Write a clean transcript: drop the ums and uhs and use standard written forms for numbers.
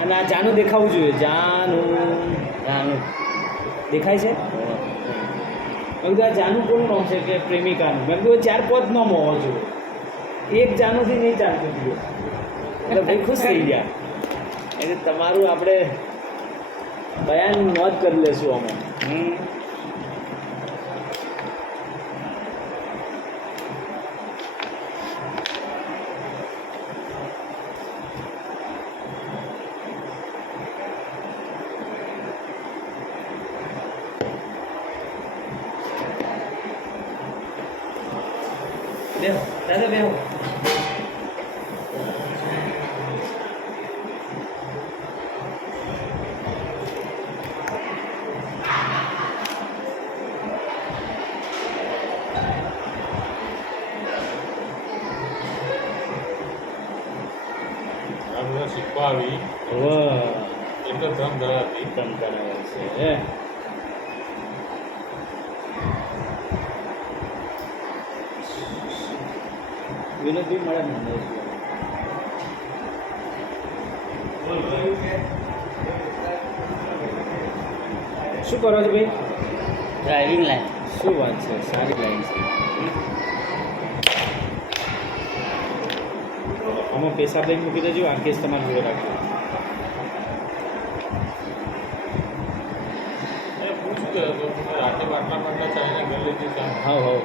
અને આ જાનું દેખાવું જોઈએ. જાનું દેખાય છે. મેં કીધું આ જાનું કોનું નામ છે? કે પ્રેમિકાનું. મેં કીધું 4-5 નામ હોવો જોઈએ. એક જાનુંથી નહીં ચાલતું જોઈએ. એટલે ભાઈ ખુશ થઈ ગયા. એટલે તમારું આપણે બયાન નોંધ કરી લેશું અમે. બેહો દાદા બેહો. શીખવા આવી એટલે ધમ ધરાવતી છે. વિનોદભાઈ મળે ને શું કરો છો ભાઈ? Driving line. શું વાત છે, સારી લાઈન છે. આમાં પૈસા લઈને મૂકી દેજો. આ કેસ તમારી જોડે રાખજો. પૂછ્યું રાતે બાટલા બાટલા ચાલીને ઘર લીધી. હા હા.